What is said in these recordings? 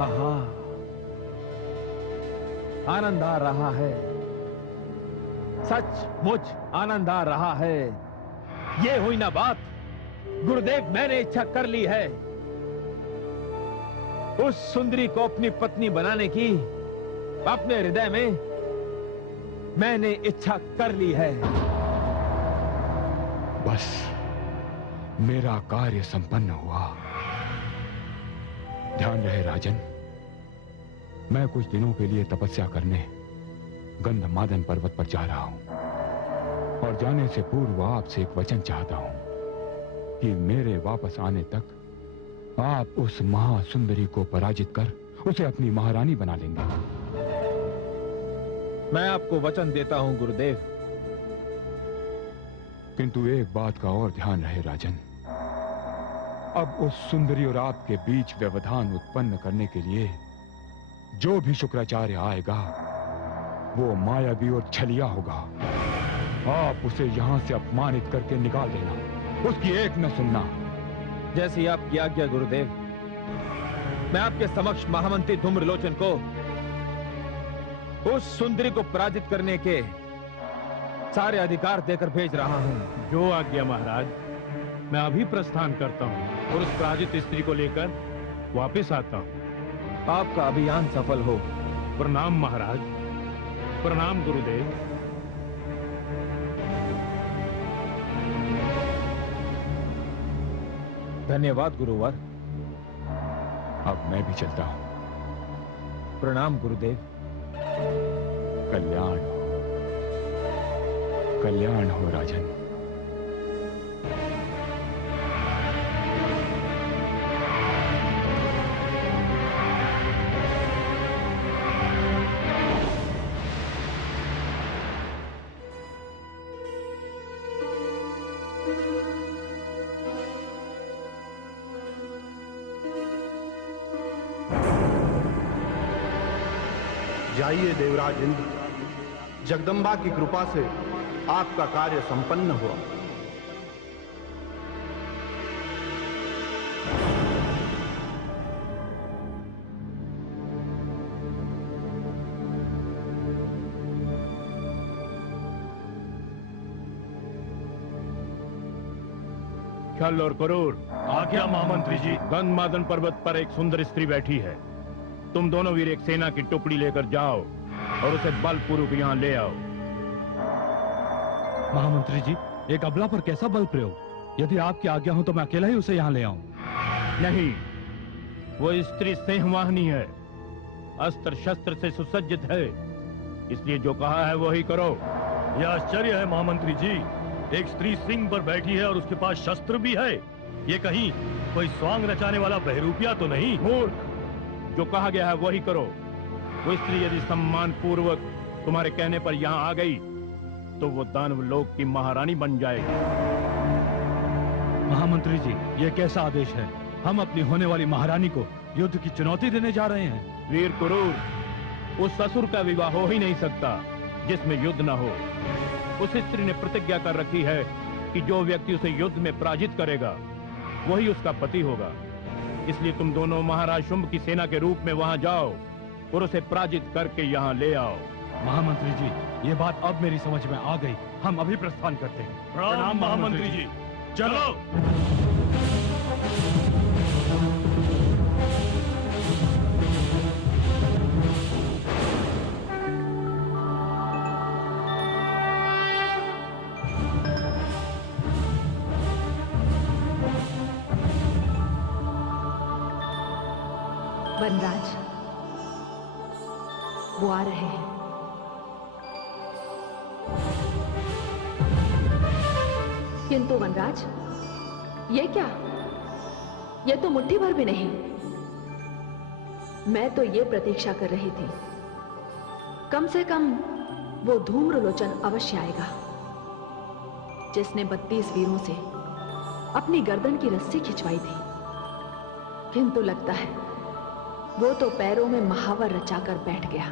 आहा, आनंद आ रहा है, सचमुच आनंद आ रहा है। ये हुई ना बात, गुरुदेव मैंने इच्छा कर ली है। उस सुंदरी को अपनी पत्नी बनाने की अपने हृदय में मैंने इच्छा कर ली है। बस मेरा कार्य संपन्न हुआ। ध्यान रहे राजन, मैं कुछ दिनों के लिए तपस्या करने गंधमादन पर्वत पर जा रहा हूं और जाने से पूर्व आपसे एक वचन चाहता हूं कि मेरे वापस आने तक आप उस महासुंदरी को पराजित कर उसे अपनी महारानी बना लेंगे। मैं आपको वचन देता हूं गुरुदेव। किंतु एक बात का और ध्यान रहे राजन, अब उस सुंदरी और आपके बीच व्यवधान उत्पन्न करने के लिए जो भी शुक्राचार्य आएगा वो मायावी और छलिया होगा। आप उसे यहां से अपमानित करके निकाल देना, उसकी एक न सुनना। जैसी आपकी आज्ञा गुरुदेव। मैं आपके समक्ष महामंत्री धूम्रलोचन को उस सुंदरी को पराजित करने के सारे अधिकार देकर भेज रहा हूं। जो आज्ञा महाराज। मैं अभी प्रस्थान करता हूं और उस पराजित स्त्री को लेकर वापस आता हूं। आपका अभियान सफल हो। प्रणाम महाराज। प्रणाम गुरुदेव। धन्यवाद गुरुवर। अब मैं भी चलता हूं। प्रणाम गुरुदेव। कल्याण हो, कल्याण हो राजन। जाइए देवराज इंद्र, जगदम्बा की कृपा से आपका कार्य संपन्न हुआ। छल और क्रूर। आज्ञा महामंत्री जी। गंधमादन पर्वत पर एक सुंदर स्त्री बैठी है। तुम दोनों वीर एक सेना की टुकड़ी लेकर जाओ और उसे बलपूर्वक यहाँ ले आओ। महामंत्री जी, एक अबला पर कैसा बल प्रयोग? यदि आपकी आज्ञा हो तो मैं अकेला ही उसे यहाँ ले आऊं। नहीं, वो स्त्री सिंहवाहिनी है, अस्त्र शस्त्र से सुसज्जित है, इसलिए जो कहा है वो ही करो। यह आश्चर्य है महामंत्री जी, एक स्त्री सिंह पर बैठी है और उसके पास शस्त्र भी है। ये कहीं कोई स्वांग रचाने वाला बहरूपिया तो नहीं? मूर्ख, जो कहा गया है वही करो। वो स्त्री यदि सम्मान पूर्वक तुम्हारे कहने पर यहाँ आ गई तो वो दानव लोक की महारानी बन जाएगी। महामंत्री जी, ये कैसा आदेश है? हम अपनी होने वाली महारानी को युद्ध की चुनौती देने जा रहे हैं। वीर कुरूर, उस ससुर का विवाह हो ही नहीं सकता जिसमें युद्ध न हो। उस स्त्री ने प्रतिज्ञा कर रखी है कि जो व्यक्ति उसे युद्ध में पराजित करेगा वही उसका पति होगा। इसलिए तुम दोनों महाराज शुंभ की सेना के रूप में वहां जाओ और उसे पराजित करके यहाँ ले आओ। महामंत्री जी, ये बात अब मेरी समझ में आ गई। हम अभी प्रस्थान करते हैं। प्रणाम महामंत्री जी। चलो। वनराज, वो आ रहे हैं। किंतु वनराज, ये क्या? ये तो मुट्ठी भर भी नहीं। मैं तो ये प्रतीक्षा कर रही थी, कम से कम वो धूम्रलोचन अवश्य आएगा, जिसने 32 वीरों से अपनी गर्दन की रस्सी खिंचवाई थी। किंतु लगता है वो तो पैरों में महावर रचाकर बैठ गया।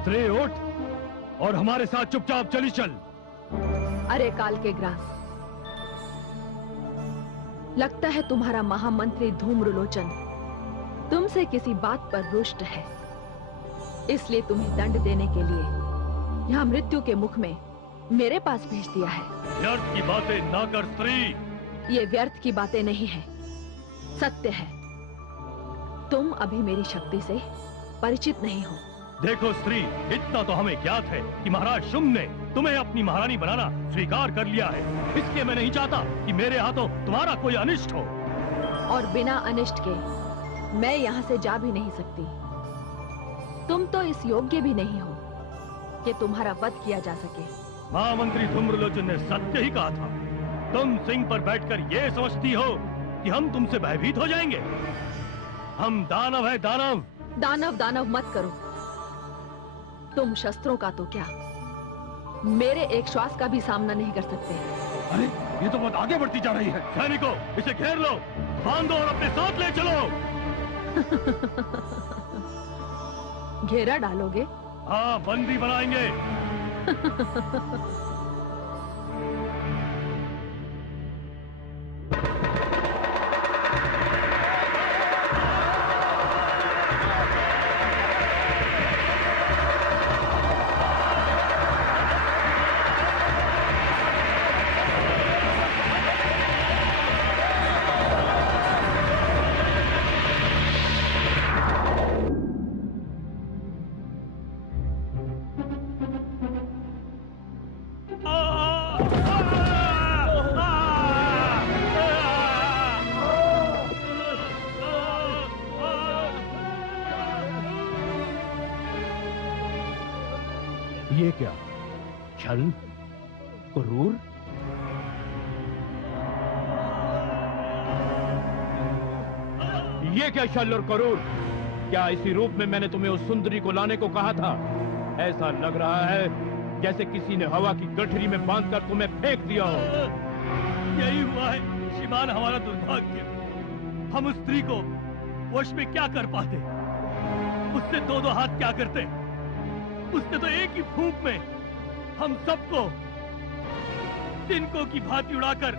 स्त्री उठ और हमारे साथ चुपचाप चली चल। अरे काल के ग्रास, लगता है तुम्हारा महामंत्री धूम्रलोचन तुमसे किसी बात पर रुष्ट है, इसलिए तुम्हें दंड देने के लिए यहां मृत्यु के मुख में मेरे पास भेज दिया है। व्यर्थ की बातें ना कर स्त्री। ये व्यर्थ की बातें नहीं है, सत्य है। तुम अभी मेरी शक्ति से परिचित नहीं हो। देखो स्त्री, इतना तो हमें ज्ञात है कि महाराज शुंभ ने तुम्हें अपनी महारानी बनाना स्वीकार कर लिया है। इसलिए मैं नहीं चाहता कि मेरे हाथों तुम्हारा कोई अनिष्ट हो। और बिना अनिष्ट के मैं यहाँ से जा भी नहीं सकती। तुम तो इस योग्य भी नहीं हो कि तुम्हारा वध किया जा सके। महामंत्री धूम्रलोचन ने सत्य ही कहा था। तुम सिंह पर बैठकर ये समझती हो कि हम तुमसे भयभीत हो जाएंगे? हम दानव है, दानव। दानव दानव मत करो। तुम शस्त्रों का तो क्या, मेरे एक श्वास का भी सामना नहीं कर सकते। अरे ये तो बहुत आगे बढ़ती जा रही है। सैनिकों, इसे घेर लो, बांधो और अपने साथ ले चलो। घेरा डालोगे? हाँ, बंदी बनाएंगे। ये क्या छल, क्रूर? ये क्या छल और क्रूर? क्या इसी रूप में मैंने तुम्हें उस सुंदरी को लाने को कहा था? ऐसा लग रहा है जैसे किसी ने हवा की गठरी में बांधकर तुम्हें फेंक दिया हो। यही हुआ है श्रीमान, हमारा दुर्भाग्य। हम उस स्त्री को वश में क्या कर पाते? उससे दो दो हाथ क्या करते? उसने तो एक ही फूंक में हम सबको तिनकों की भांति उड़ाकर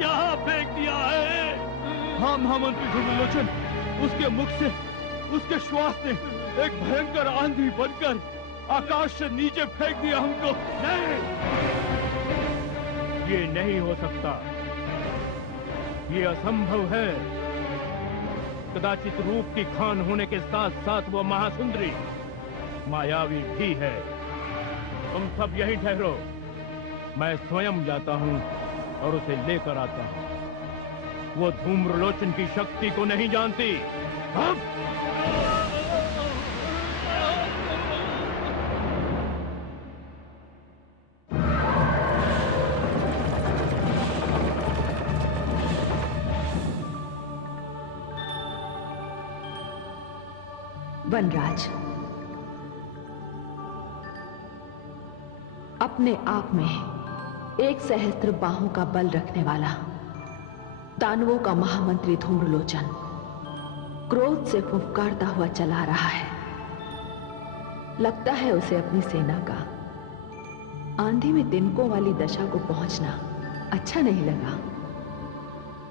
यहाँ फेंक दिया है। हाँ महामंत्री धूम्रलोचन, उसके मुख से, उसके श्वास ने एक भयंकर आंधी बनकर आकाश से नीचे फेंक दिया हमको। नहीं, ये नहीं हो सकता, ये असंभव है। कदाचित रूप की खान होने के साथ साथ वो महासुंदरी मायावी भी है। तुम सब यहीं ठहरो, मैं स्वयं जाता हूं और उसे लेकर आता हूं। वो धूम्रलोचन की शक्ति को नहीं जानती। अब वनराज, अपने आप में एक सहस्त्र बाहों का बल रखने वाला दानवों का महामंत्री धूम्रलोचन क्रोध से फुफकारता हुआ चला रहा है। लगता है उसे अपनी सेना का आंधी में तिनकों वाली दशा को पहुंचना अच्छा नहीं लगा।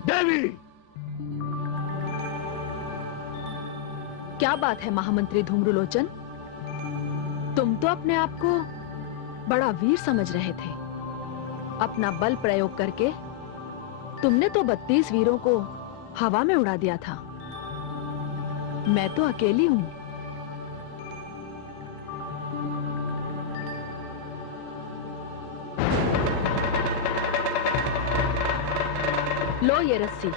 देवी! क्या बात है महामंत्री धूम्रलोचन, तुम तो अपने आप को बड़ा वीर समझ रहे थे। अपना बल प्रयोग करके तुमने तो 32 वीरों को हवा में उड़ा दिया था। मैं तो अकेली हूं। लो ये रस्सी,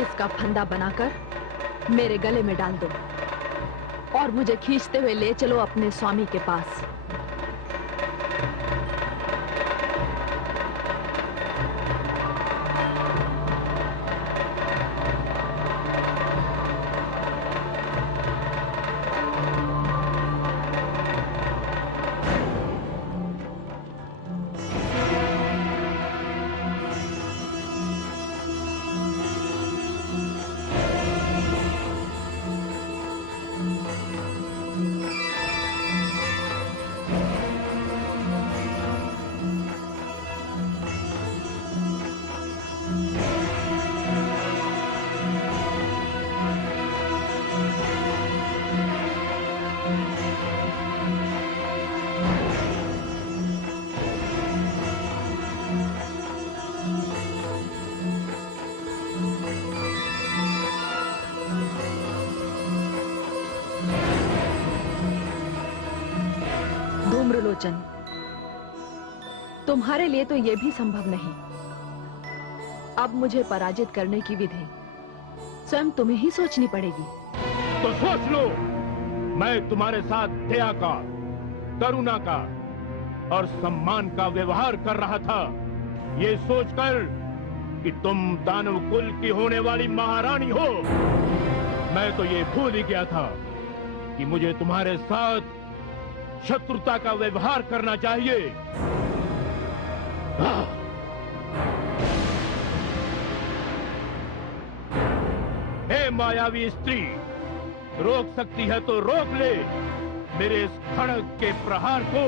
इसका फंदा बनाकर मेरे गले में डाल दो और मुझे खींचते हुए ले चलो अपने स्वामी के पास। धूम्रलोचन, तुम्हारे लिए तो यह भी संभव नहीं। अब मुझे पराजित करने की विधि स्वयं तुम्हें ही सोचनी पड़ेगी। तो सोच लो, मैं तुम्हारे साथ दया का, करुणा का और सम्मान का व्यवहार कर रहा था, ये सोचकर कि तुम दानव कुल की होने वाली महारानी हो। मैं तो ये भूल ही गया था कि मुझे तुम्हारे साथ शत्रुता का व्यवहार करना चाहिए। हे मायावी स्त्री, रोक सकती है तो रोक ले मेरे इस खड़ग के प्रहार को।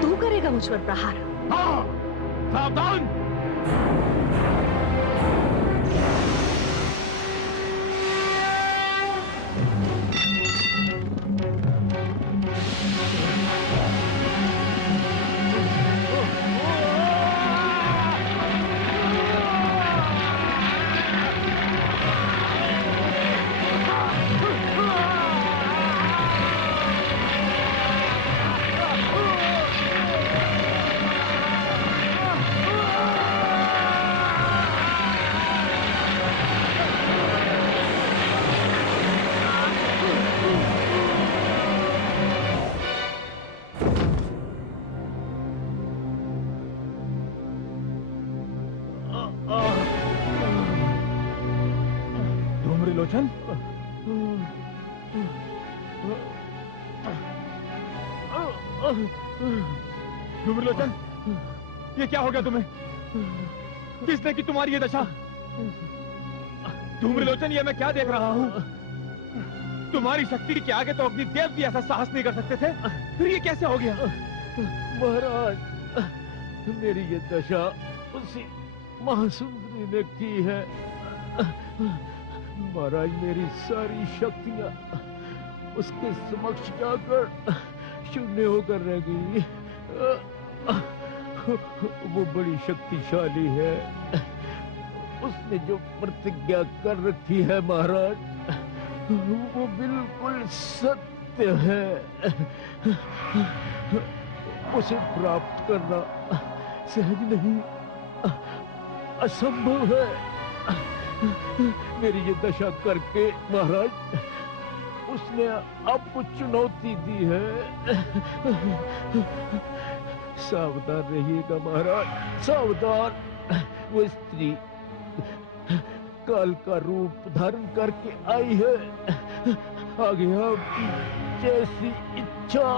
तू करेगा मुझ पर प्रहार? हाँ, सावधान। धूम्रलोचन, धूम्रलोचन, ये क्या हो गया तुम्हें? किसने की तुम्हारी ये दशा? धूम्रलोचन, ये मैं क्या देख रहा हूँ? तुम्हारी शक्ति के आगे तो अपनी देव भी ऐसा साहस नहीं कर सकते थे, फिर ये कैसे हो गया? महाराज, मेरी ये दशा उसी महासुंदरी ने की है। महाराज, मेरी सारी शक्तियां उसके समक्ष जाकर शून्य होकर रह गई। वो बड़ी शक्तिशाली है। उसने जो प्रतिज्ञा कर रखी है महाराज, वो बिल्कुल सत्य है। उसे प्राप्त करना सहज नहीं, असंभव है। मेरी ये दशा करके महाराज, उसने आपको चुनौती दी है। सावधान रहिएगा महाराज, सावधान। वो स्त्री काल का रूप धारण करके आई है। आगे आपकी जैसी इच्छा।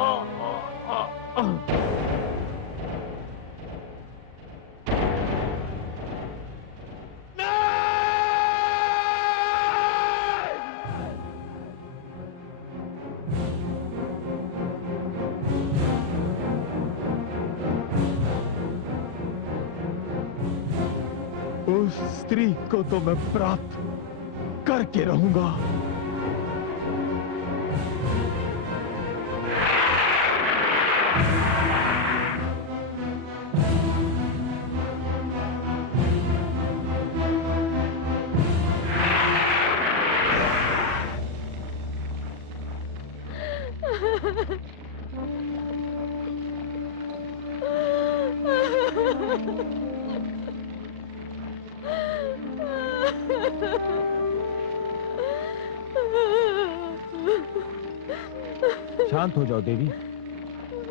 उस स्त्री को तो मैं प्राप्त करके रहूंगा। शांत हो जाओ देवी,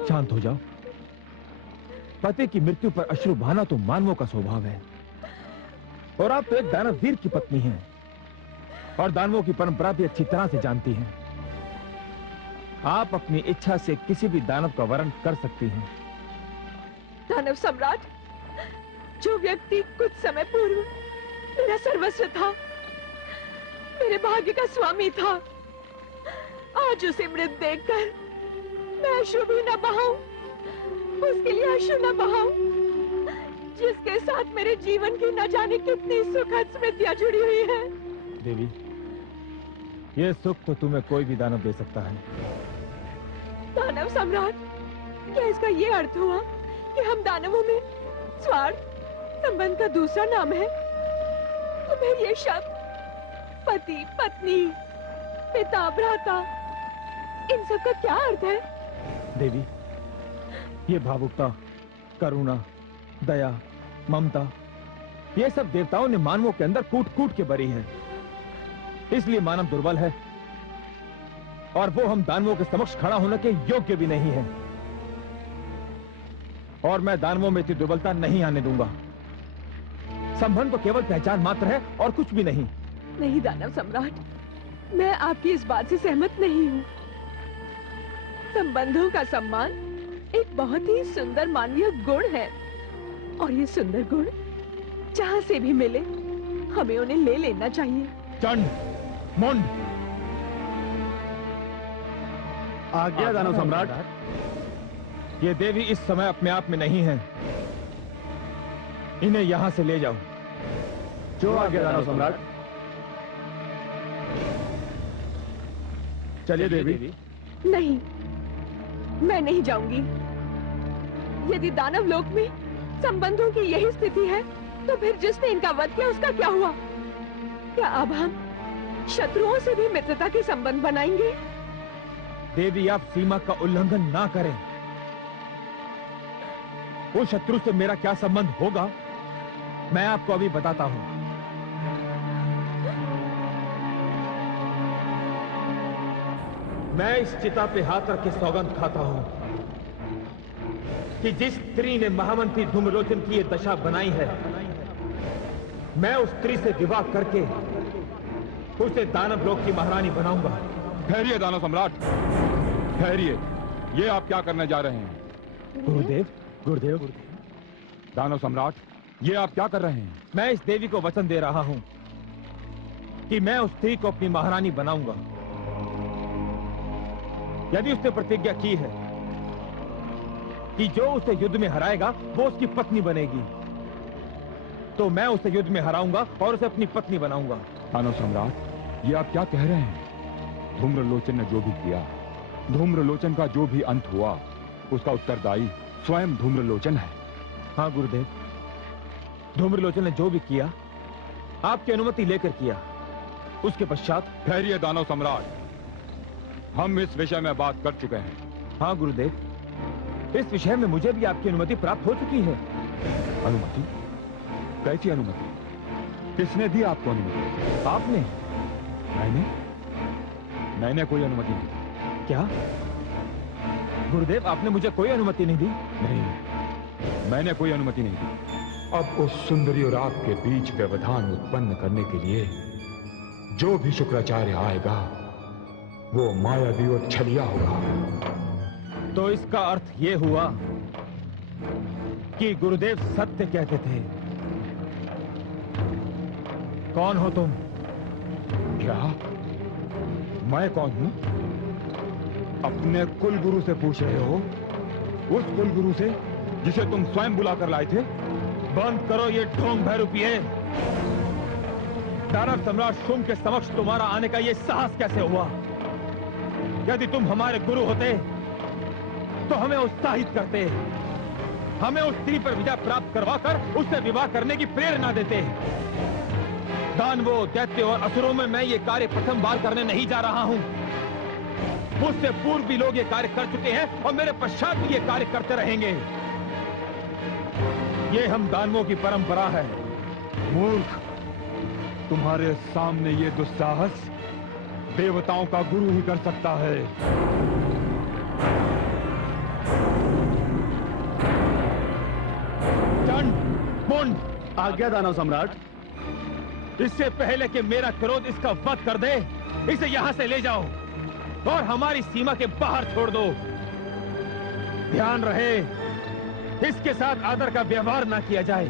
शांत हो जाओ। पति की मृत्यु पर अश्रु बहाना तो मानवों का स्वभाव है, और आप तो एक दानव वीर की पत्नी हैं, और दानवों की परंपरा भी अच्छी तरह से जानती हैं। आप अपनी इच्छा से किसी भी दानव का वरण कर सकती हैं। दानव सम्राट, जो व्यक्ति कुछ समय पूर्व मेरा सर्वस्व था, मेरे भाग्य का स्वामी था, आज उसे मृत देखकर मैं अश्रु भी न बहाऊं, उसके लिए अश्रु न बहाऊं, जिसके साथ मेरे जीवन की न जाने कितनी सुखद स्मृतियां जुड़ी हुई है। देवी, ये सुख तो तुम्हें कोई भी दानव दे सकता है। दानव सम्राट, क्या इसका ये अर्थ हुआ कि हम दानवों में स्वार्थ संबंध का दूसरा नाम है? तुम्हें ये शब्द पति पत्नी पिता, भ्राता, इन सब का क्या अर्थ है? देवी, ये भावुकता, करुणा, दया, ममता, ये सब देवताओं ने मानवों के अंदर कूट कूट के भरी है। इसलिए मानव दुर्बल है और वो हम दानवों के समक्ष खड़ा होने के योग्य भी नहीं है। और मैं दानवों में इतनी दुर्बलता नहीं आने दूंगा। संबंध तो केवल पहचान मात्र है और कुछ भी नहीं। नहीं दानव सम्राट, मैं आपकी इस बात से सहमत नहीं हूँ। संबंधों का सम्मान एक बहुत ही सुंदर मानवीय गुण है और ये सुंदर गुण जहाँ से भी मिले हमें उन्हें ले लेना चाहिए। चंड, मुंड, आज्ञा दानव सम्राट। ये देवी इस समय अपने आप में नहीं है। इन्हें यहां से ले जाओ। जो आज्ञा दानव सम्राट। चलिए देवी। नहीं, मैं नहीं जाऊंगी। यदि दानव लोक में संबंधों की यही स्थिति है तो फिर जिसने इनका वध किया उसका क्या हुआ? क्या अब हम शत्रुओं से भी मित्रता के संबंध बनाएंगे? देवी, आप सीमा का उल्लंघन ना करें। वो शत्रु से मेरा क्या संबंध होगा मैं आपको अभी बताता हूं। मैं इस चिता पे हाथ रख के सौगंध खाता हूं कि जिस स्त्री ने महामंत्री धूम्रलोचन की ये दशा बनाई है, मैं उस स्त्री से विवाह करके उसे दानव लोक की महारानी बनाऊंगा। ठहरिए दानव सम्राट, ठहरिए। ये आप क्या करने जा रहे हैं? गुरुदेव, गुरुदेव। दानव सम्राट, ये आप क्या कर रहे हैं? मैं इस देवी को वचन दे रहा हूं कि मैं उस स्त्री को अपनी महारानी बनाऊंगा। यदि उसने प्रतिज्ञा की है कि जो उसे युद्ध में हराएगा वो उसकी पत्नी बनेगी, तो मैं उसे युद्ध में हराऊंगा और उसे अपनी पत्नी बनाऊंगा। दानव सम्राट, ये आप क्या कह रहे हैं? धूम्रलोचन ने जो भी किया, धूम्रलोचन का जो भी अंत हुआ, उसका उत्तरदायी स्वयं धूम्रलोचन है। हाँ गुरुदेव, धूम्रलोचन ने जो भी किया आपकी अनुमति लेकर किया। उसके पश्चात। ठहरिए दानव सम्राट, हम इस विषय में बात कर चुके हैं। हाँ गुरुदेव, इस विषय में मुझे भी आपकी अनुमति प्राप्त हो चुकी है। अनुमति? कैसी अनुमति? किसने दी आपको अनुमति? आपने। मैंने कोई अनुमति नहीं दी। क्या गुरुदेव, आपने मुझे कोई अनुमति नहीं दी? नहीं, मैंने कोई अनुमति नहीं दी। अब उस सुंदरी और आपके बीच व्यवधान उत्पन्न करने के लिए जो भी शुक्राचार्य आएगा वो मायावी और छलिया होगा। तो इसका अर्थ ये हुआ कि गुरुदेव सत्य कहते थे। कौन हो तुम? क्या मैं कौन हूं? अपने कुल गुरु से पूछ रहे हो? उस कुल गुरु से जिसे तुम स्वयं बुलाकर लाए थे? बंद करो ये ढोंग भैरूपिये। दानव सम्राट शुंभ के समक्ष तुम्हारा आने का ये साहस कैसे हुआ? यदि तुम हमारे गुरु होते तो हमें उत्साहित करते, हमें उस स्त्री पर विजय प्राप्त करवाकर उससे विवाह करने की प्रेरणा देते। दानवों, दैत्य और असुरों में मैं ये कार्य प्रथम बार करने नहीं जा रहा हूं। मुझसे पूर्व भी लोग ये कार्य कर चुके हैं और मेरे पश्चात भी ये कार्य करते रहेंगे। ये हम दानवों की परंपरा है। मूर्ख, तुम्हारे सामने ये दुस्साहस देवताओं का गुरु ही कर सकता है। चंड, मुंड। आज्ञा दानव सम्राट। इससे पहले कि मेरा क्रोध इसका वध कर दे, इसे यहां से ले जाओ और हमारी सीमा के बाहर छोड़ दो। ध्यान रहे, इसके साथ आदर का व्यवहार ना किया जाए।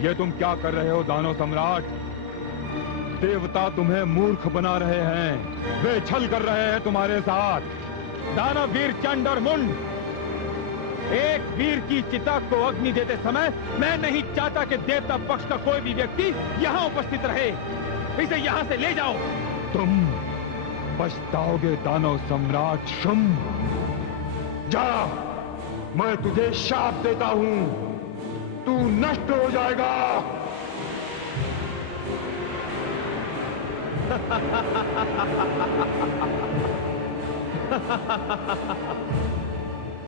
ये तुम क्या कर रहे हो दानव सम्राट? देवता तुम्हें मूर्ख बना रहे हैं, वे छल कर रहे हैं तुम्हारे साथ। दानव वीर चंड और मुंड, एक वीर की चिता को अग्नि देते समय मैं नहीं चाहता कि देवता पक्ष का कोई भी व्यक्ति यहां उपस्थित रहे। इसे यहां से ले जाओ। तुम पछताओगे दानव सम्राट शुंभ। जा, मैं तुझे शाप देता हूं, तू नष्ट हो जाएगा।